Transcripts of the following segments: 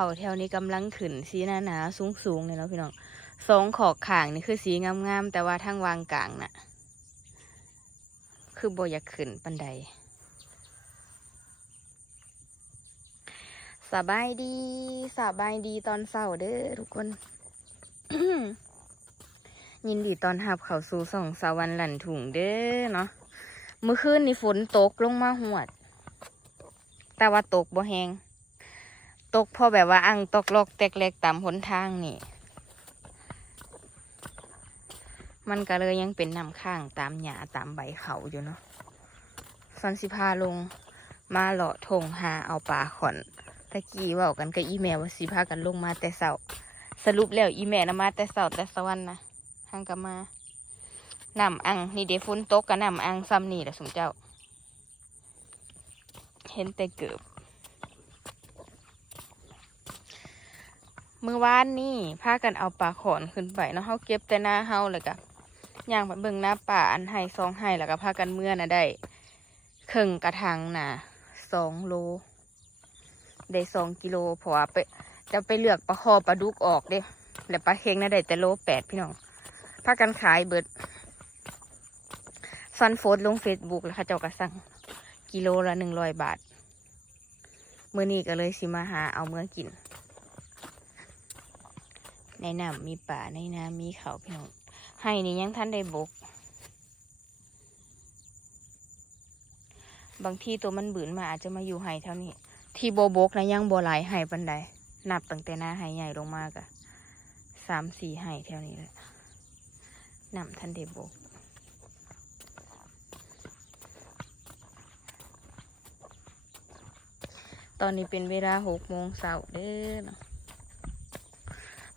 เขาแถวนี้กำลังขึ้นสีหนาหนาสูงสูงๆเลยเนาะพี่น้องสองขอกขางนี่คือสีงามๆแต่ว่าทางวางกลางน่ะ คือโบอยากขึ้นปันใดสบายดีสบายดีตอนเศร้าเด้อทุกคน ยินดีตอนหับเขาสู่สองสวรรค์หลันถุงเด้อเนาะเมื่อคืนนี่ฝนตกลงมาหวด แต่ว่าตกบ่แหง ตกพอแบบว่าอังตกลอกแตกแลกตามหนทางนี่ มันก็เลยยังเป็นน้ำข้างตามหญ้าตามใบเขาอยู่เนาะสันสิพาลงมาเลาะทงหาเอาปลาขอนตะกี้ว่ากันกับอีแม่ว่าสิพากันลงมาแต่เสาสรุปแล้วอีแม่นะมาแต่เสาแต่สวรรค์นะทางก็มานำอังนี่เดฝนตกกับนำอังซ้ำนี่แหละสมเจ้า เห็นแต่เกือบ เมื่อวานนี่พากันเอาปลาขอนขึ้นไปเนาะเขาเก็บแต่หน้าเฮาเลยกะย่างไปเบิ่งหน้าป่าอันไห้ซองไห้แล้วก็พากันเมื่อนะได้ครึ่งกระถางน่ะสองโลได้สองกิโลเพราะว่าไปจะไปเลือกปลาคอปลาดุกออกเด้แล้วปลาเค็งน่ะได้แต่โลแปดพี่น้องพากันขายเบิดซันโฟดลงเฟซบุ๊กแล้วเขาเจ้าก็สั่งกิโลละหนึ่งร้อยบาทเมื่อนี้ก็เลยสิมาหาเอาเมื่อกิน ในน้ำมีป่าในน้ำมีเขาพี่น้องให้นี่ยังท่านได้บก บางที่ตัวมันบืนมาอาจจะมาอยู่ไห้เท่านี้ ที่โบโบกนะยังโบหลายไห้ปันใดนับตั้งแต่หน้าไห้ใหญ่ลงมากอะสามสี่ไห้แถวนี้แหละนำท่านเดโบกตอนนี้เป็นเวลาหกโมงเช้าเด้อเนาะ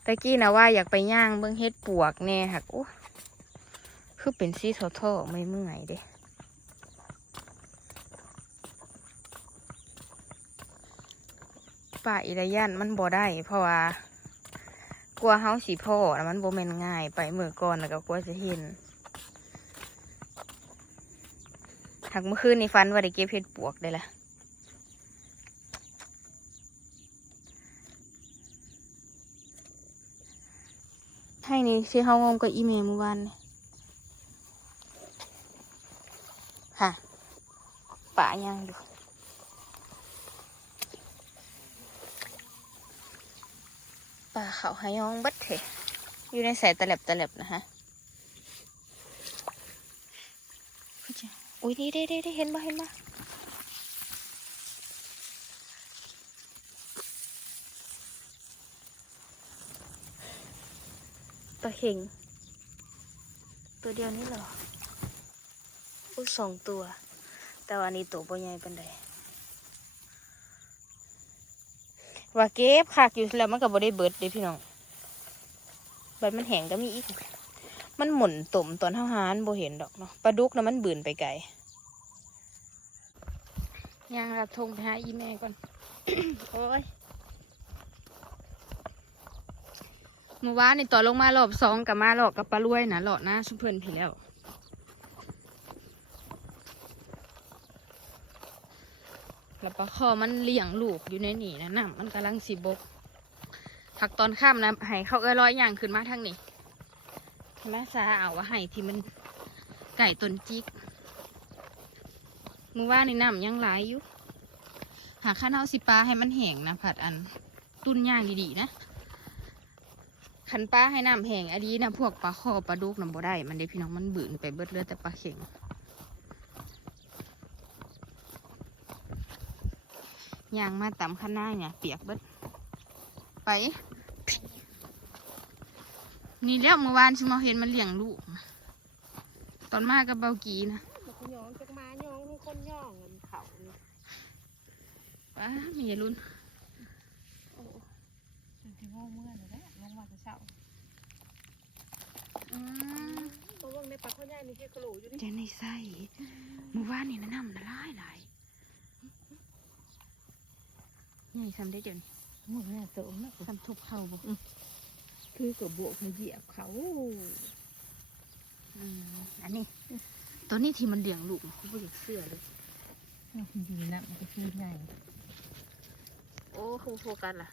ตะกี้นะว่าอยากไปย่างเบิ่งเฮ็ดปวกแน่หักโอ้คือเป็นซีทอทอๆไม่เมื่อยเด้ป่าอิระยันมันบ่ได้ เพราะว่ากลัวเฮาสีพ่อแล้วมันบ่แม่นง่าย ไปมือก่อนแล้วก็กลัวจะเห็นหักเมื่อคืนนี่ฟันว่าได้เก็บเห็ดปวกได้ละ ให้นี่ที่เฮางมกับอีเมลเมื่อวานค่ะป่ายังอยู่ปลาเขาหายองบัดเถอะอยู่ในสายตะเล็บตะเล็บนะฮะอุ้ยนี่ได้ได้ได้เห็นบ่เห็นบ่ ปลาเข่ง ตัวเดียวนี่เหรออุ้สองตัว แต่ว่านี่ตัวบ่ใหญ่เปานใดว่าเก็บคักอยู่แล้วมันก็บ่ได้เบิดเด้พี่น้องใบมันแห้งก็มีอีก มันหมุนตุ่มตอนเฮาหานบ่เห็นดอกเนาะปลาดุกนะมันบืนไปไกลย่างรับทงไปหาอีแม่ก่อน โอ้ย เมื่อวานนี่ต่อลงมารอบสองกับมาหลอกกับปลารวยนะหลอกนะชุมเพื่อนพี่แล้วแล้วปลาคอมันเลี้ยงลูกอยู่ในนี่นะน้ำมันกำลังสีบกถักตอนข้ามนะให้เขาเอ้ยร้อยอย่างขึ้นมาทางนี้แม่ซาเอาว่าให้ที่มันไก่ตนจิกมือว่าในน้ำยังหลายอยู่ หาข้าวเน่าสิปลาให้มันแห้งนะผัดอัน ตุ้นย่างดีๆนะ ขันปลาให้น้ำแห้งอันนี้นะพวกปลาคอปลาดุกน้ำบ่ได้ มันเด้พี่น้องมันบืนไปเบิดเลือดแต่ปลาเข็งยางมาตำข้างหน้าเนี่ยเปียกเบิดไป นี่แล้วเมื่อวานชิมาเห็นมันเลี้ยงลูก ตอนมากับเบากีนะบอกคุณยองจักมายองให้คนย่องเงินเขานี่ป้ามีรุ่นจน ที่ง่เมื่อนี่แหละลงมาจะเช้าอืมตัวว่าในปากขาใหญ่มีเที่กระโหลกอยู่นี่เจนในไส้เมื่อวานนี่นะน้ำละลายหลายนี่ทำได้เดี๋ยวนี้มึงเนี่ยเติมนะทำทุบเข่าบ่คือกับบวกเหยียบเขาอืมอันนี้ตัวนี้ที่มันเลี้ยงลูกเขาไม่อยากเสื้อเลยดีนะมันก็คือใหญ่โอ้คือโฟกัสล่ะ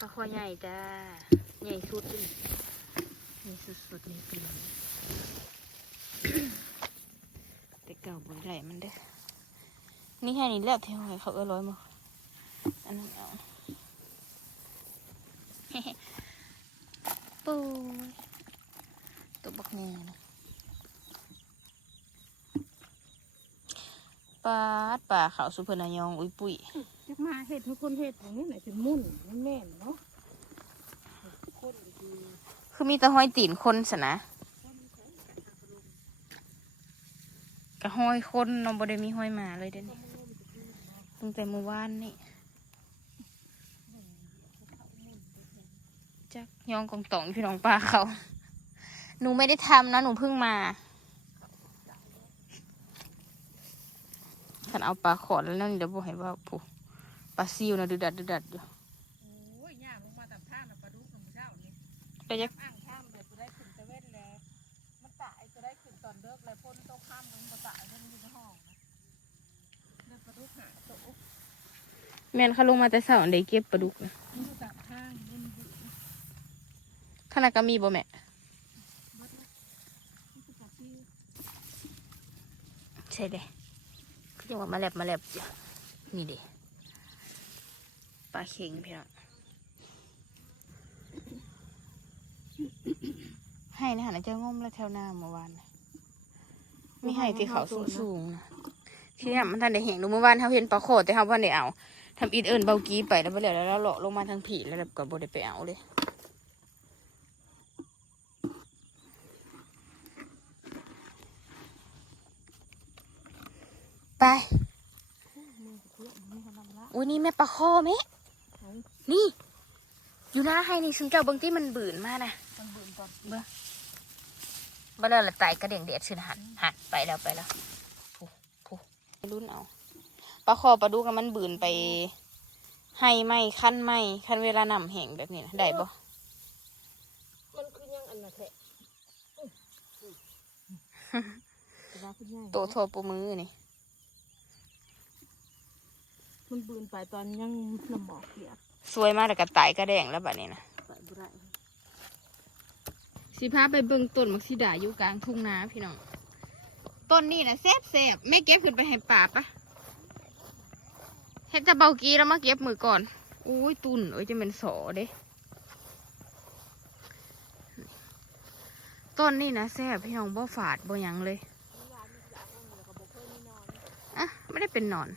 ปลาคอใหญ่จ้า ใหญ่สุดเลยใหญ่สุดๆนี่พี่น้องแต่เก่าบ่ได้มันเด้อนี่แค่นี้แล้วเท่าไหร่เขาเออร้อยมาอันนั้นเอาปูตัวบักแน่นะ ปลาดปลาขาวสุพรรณยองอุ้ยปุ้ยจะมาเห็ดมีคนเห็ดอย่างนี้ไหนจะมุ่นมันแม่นเนาะคนดีคือมีแต่ห้อยตีนคนสนะกะห้อยคนเน้องบ่ได้มีห้อยหมาเลยเด้นี่ตั้งแต่เมื่อวานนี่จักยองกองตองพี่น้องปลาเขา หนูไม่ได้ทำนะหนูเพิ่งมา ฉันเอาปลาขอดแล้วนั่นเดี๋ยวบอกให้ว่าผู้ปลาซิวนะดืดดัดดืดดัดอยู่โอ้ยย่าลงมาตามท่าน่ะปลาดุกของเจ้านี่แต่ยักอ่างข้ามเดี๋ยวจะได้ขึ้นตะเวนแล้วมันตายจะได้ขึ้นตอนเลิกแล้วพ่นโต๊ะข้ามมันมาตายมันอยู่ในห้องนะเดินปลาดุกหาโต๊ะแม่นเขาลงมาแต่เสาร์ได้เก็บปลาดุกนะมันมาตามข้างมันอยู่ขนาดก็มีบ่แม่เบิดเลย มันคือปลาซิวใช่เด้ก็ยังว่ามาแลบมาแลบจ้ะนี่เด้ปลาเค็งพี่น้องให้นะฮะนะเจ้างมแล้วแถวหน้าเมื่อวานน่ะมีให้ที่เขาสูงสูงๆนะที่นี่มันทันได้เห็นดูเมื่อวานเขาเห็นปลาโคดแต่เขาว่าได้เอาทำอินเอิญเบากี้ไปแล้วไปแล้วแล้วเลาะลงมาทางผีแล้วแบบก็บ่ได้ไปเอาเลย ไปมือเพื่อนนี่กำลังละอุ้ยนี่แม่ปลาคอแม่เอานี่ อยู่หน้าให้นี่ซึ่งเจ้าเบางที่มันบืนมากนะมันเบิ่นตอนเบ้อบ่แล้วละไตกระเด่งเด็ดขึ้นหันหันไปแล้วไปแล้วผู้ผู้รุ่นเอาปลาคอปลาดูกันมันบืนไป ให้ไหมขั้นไหมขั้นเวลานำแห่งแบบนี้นะได้บ่มันคือยังอันน่ะแท้แต่ว่าคือยังโตโทปูมือนี่ มันบืนไปตอนยังน้ำหมอกเปียกสวยมากแต่กระไตกระแดงแล้วแบบนี้นะไปบุไรสิพาไปเบิ่งต้นมักซิดาอยู่กลางทุ่งนาพี่น้องต้นนี้นะแซ่บแซ่บแม่เก็บขึ้นไปให้ป่าปะเฮ็ดแตะเบากีแล้วมาเก็บมือก่อนอุ้ยตุ่นเอ้ยจะเป็นสอเด้ต้นนี่นะแซ่บพี่น้องบ่ฝาดบ่หยังเลยอะไม่ได้เป็นหนอน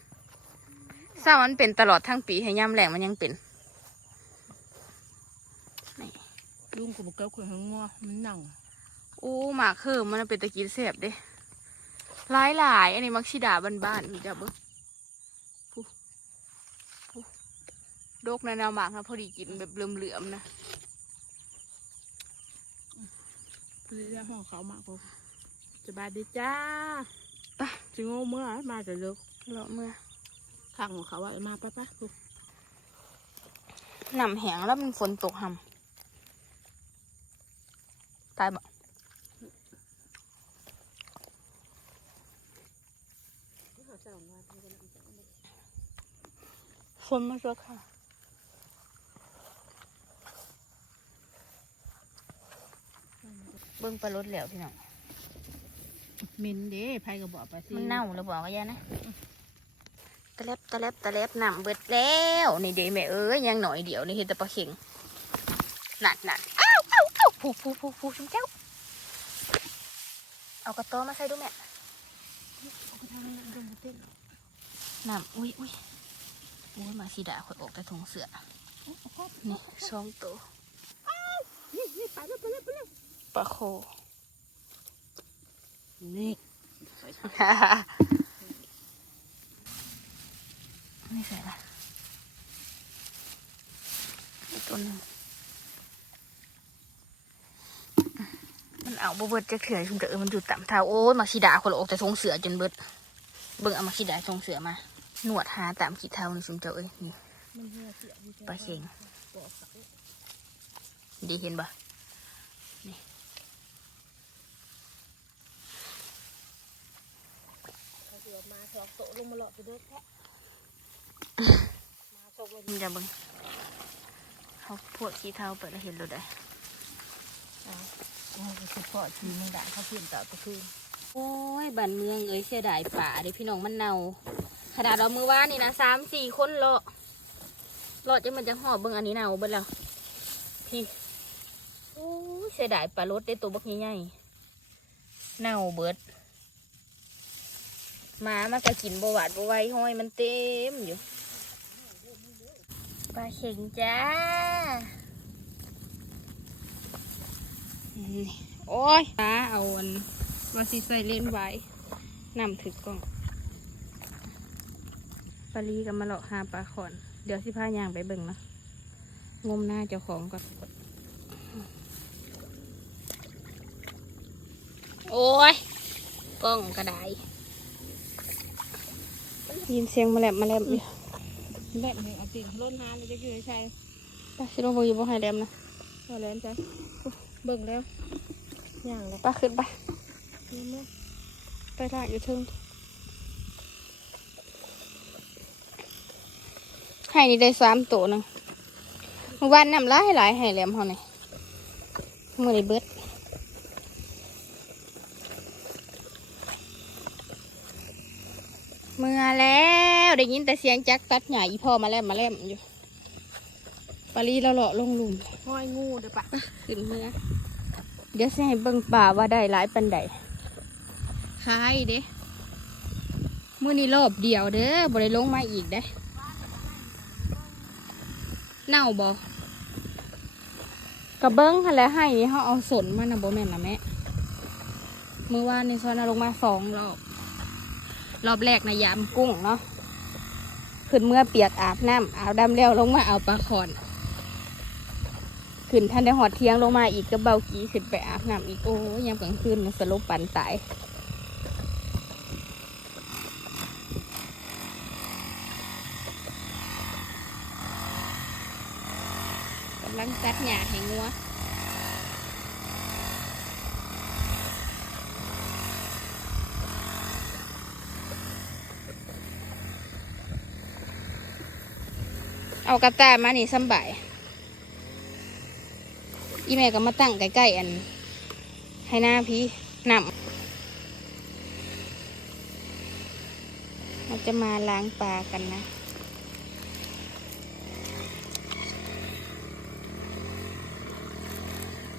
เศร้ามันเป็นตลอดทั้งปีให้ย่ำแหลงมันยังเป็นลุงกับบุกเก้าคุยข้างงัวมันหนังโอ้หมากเคิมมันเป็นตะกี้แสบเด้หลายหลายๆอันนี้มักชิดาบ้านๆมีจ้ะเบิ้งผู้ผู้ดกในะแนวหมากนะพอดีกินแบบเหลื่อมๆนะเรื่องของเขามากพอสบายดีจ้าไปจิงโง่เมื่อมาแต่เลิกเลาะเมื่อ ข้างของเขาว่ามาปะปะลูกหนำแหงแล้วมันฝนตกหำตายบ่เขาจะมาทำกันฝนมาสักค่ะเบิ้งปลารดแล้วพี่น้องมินเด้ไพ่ก็บอกไปสิมันเน่าหรือบอกก็ยานะ ตะเล็บตะเล็บตะเล็บหนำเบิดแล้วนี่เดแม่เอ้ยยังหน่อยเดียวนี่เห็นแต่ปลาเข็งหนัดหนัดอ้าวอ้าวอ้าวผูผูผูผูชุมเจ้าเอากระโตอมาใส่ดูแม่เอาไปทำดมเต้ำอุ้ยอุ้ยอุ้ยมาสีดาข่อยออกแต่ถุงเสือนี่สองตัวนี่นี่ไปล้วไปล้วไปล้วปลาโคนี่ ไม่ใส่ละอีกตัวหนึ่งมันเอาบเบิดจะเถื่อนชุมเดอมันอยู่ต่ำเท้าโอ้ยมาชีดาคนละออกแต่ทรงเสือจนเบิด เบิ่งเอามาชีดาทรงเสือมา หนวดหาตามขีดเท้านี่ชุมเจ้าเอ้ยนี่มันเหี้ยเสียดีปลาเค็งดีเห็นปะเขาเสือมาสองโตลงมาหลอกไปด้วยแพะ มาชกเลยมันจะเบิ่งเขาพวกขี้เท้าเปิดแล้วเห็นรถได้โอ้ยคือพ่อทีมึงด่าเขาเปลี่ยนต่อตะคืนโอ้ยบ้านเมืองเอ้ยเสียดายป่าเดี๋ยวพี่น้องมันเน่าขนาดเรามือว่านนี่นะสามสี่คนเลาะเลาะจะมันจะหอบเบิ่งอันนี้เน่าเบิ่งแล้วพี่โอ้ยเสียดายปลารดได้ตัวบักใหญ่ๆเน่าเบิดหมามันก็กินบหวาดบไหวห้อยมันเต็มอยู่ป ลาเข็งจ้า โอ้ยปลาเอาอันว่าสิใส่เล่นไว้นำถึกกล้องปลาลีกับมาเลาะหาปลาขอน เดี๋ยวสิพายางไปเบิ่งนะงมหน้าเจ้าของก่อน โอ้ยกล้องกระไดยินเสียงมาแลบมาแลบอยู่ แบบนี้เอาติ่งล้นน้ำเลยจะคือใช่ป้าชิลงไปอยู่บ่ให้แลมนะเอาแล้วจ้ะเบิ่งแล้วย่างเลยป้าขึ้นไปนี่มั้ยไปลากอยู่เทึงให้นี่ได้สามตัวหนึงเมื่อวานน้ำลายหลายให้แหลมเขานี่เมื่อไรเบิดเมื่อ แล้วได้ยินแต่เสียงจักรตัดหญ้าอีพ่อมาแล้วมาแล้วอยู่ปารีเราเลาะลงหลุมห้อยงูเด้อปะขึ้นเมื่อเดี๋ยวสิให้เบิ่งป่าว่าได้หลายปันใดคายเด้มื่อนี้รอบเดียวเด้อบ่ได้ลงมาอีกเด้เน่าบ่กระเบิ้งคันแล้วให้นี่เขาเอาสนมานะบ่แม่นนะแม่เมื่อวานนี่ซอนเอาลงมาสองรอบ รอบแรกนะยามกุ้งเนาะ ขึ้นเมื่อเปียกอาบน้ำอาบดำแล้วลงมาเอาปลาคอน ขึ้นท่านได้หอดเทียงลงมาอีกก็เบากีขึ้นไปอาบน้ำอีกโอ้ยยามกลางคืนน่ะสลบปันตายกำลังจัดหญ้าให้งัว เอากระแตมานี่สำบายอีแม่ก็มาตั้งใกล้ๆอัน ให้หน้าพี่นำเราจะมาล้างปลากันนะ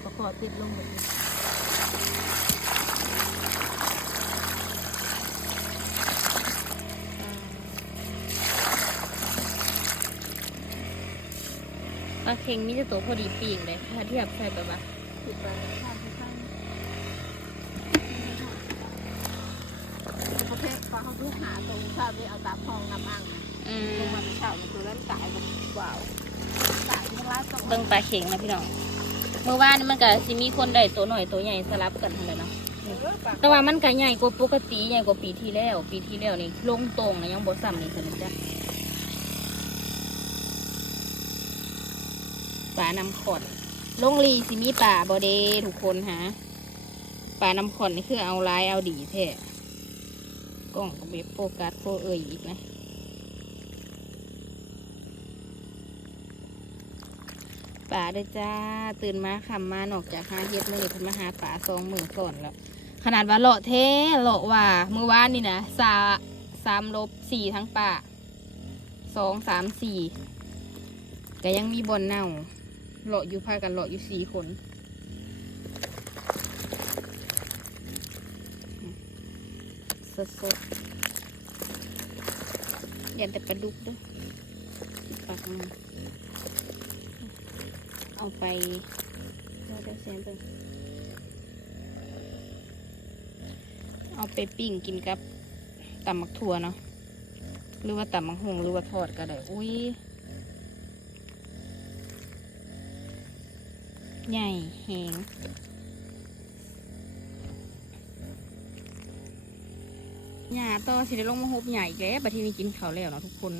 ก็ขอติดลงแบบนี้ ลาเค็งมีแต่ตัวพอดีปีกเลยถ้าเทียบใส่แบบว่าติดไปข้ามไปข้างประเภทปลาเขาทุกหาตรงชาติเอาตามห้องน้ำอ่างนะอืลงมมาในเช้ามันคือเล่นตายมันว้าวตายทั้งร้านต้องเบิ่งปลาเค็งนะพี่น้องเมื่อวานนี่มันก็สิมีคนได้ตัวหน่อยตัวใหญ่สลับกันทั้งนั้นเนาะเออปลาแต่ว่ามันก็ใหญ่กว่าปกติใหญ่กว่าปีที่แล้ว ปีที่แล้วนี่ลงตรงนะยังบ่ซ้ำนี่สนุกจ้ะ ลาน้ำขอนลงลีสิมีปลาบอเดทุกคนฮะปลาน้ำขอนนี่คือเอาลายเอาดีแท้กล้องก็เบโฟกัสโฟเอยอีกนะปลาเด้จ้า ตื่นมาคำมานอกจากหาเฮ็ดมือเพิ่นมาหาปลาสองมือก่อนแล้ว ขนาดว่าเลาะเทเลาะว่าเมื่อวานนี่นะสาสามลบสี่ทั้งป่าสองสามสี่ก็ยังมีบอลเน่า เลาะอยู่พากันเลาะอยู่สี่คนสดสดอย่าแต่ปลาดุกด้วยปักมันเอาไปเราจะเซนเพิ่งเอาไปปิ้งกินกับตำมักถั่วเนาะหรือว่าตำมักหงหรือว่าทอดก็ได้อุ้ย ใหญ่แหงหญ้าต่อสิได้ลงมาฮบใหญ่แกบัดทีนี้กินข้าวแล้วเนาะทุกคน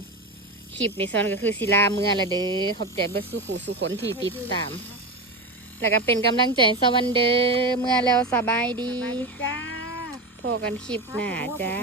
คลิปในซอนก็คือศิลาเมื่อละเด้อ ขอบใจเบิดสู้ขู่สุขนที่ติดตาม แล้วก็เป็นกำลังใจสวันเดอเมื่อแล้วสบายดีไปจ้าพบกันคลิปหน้าจ้า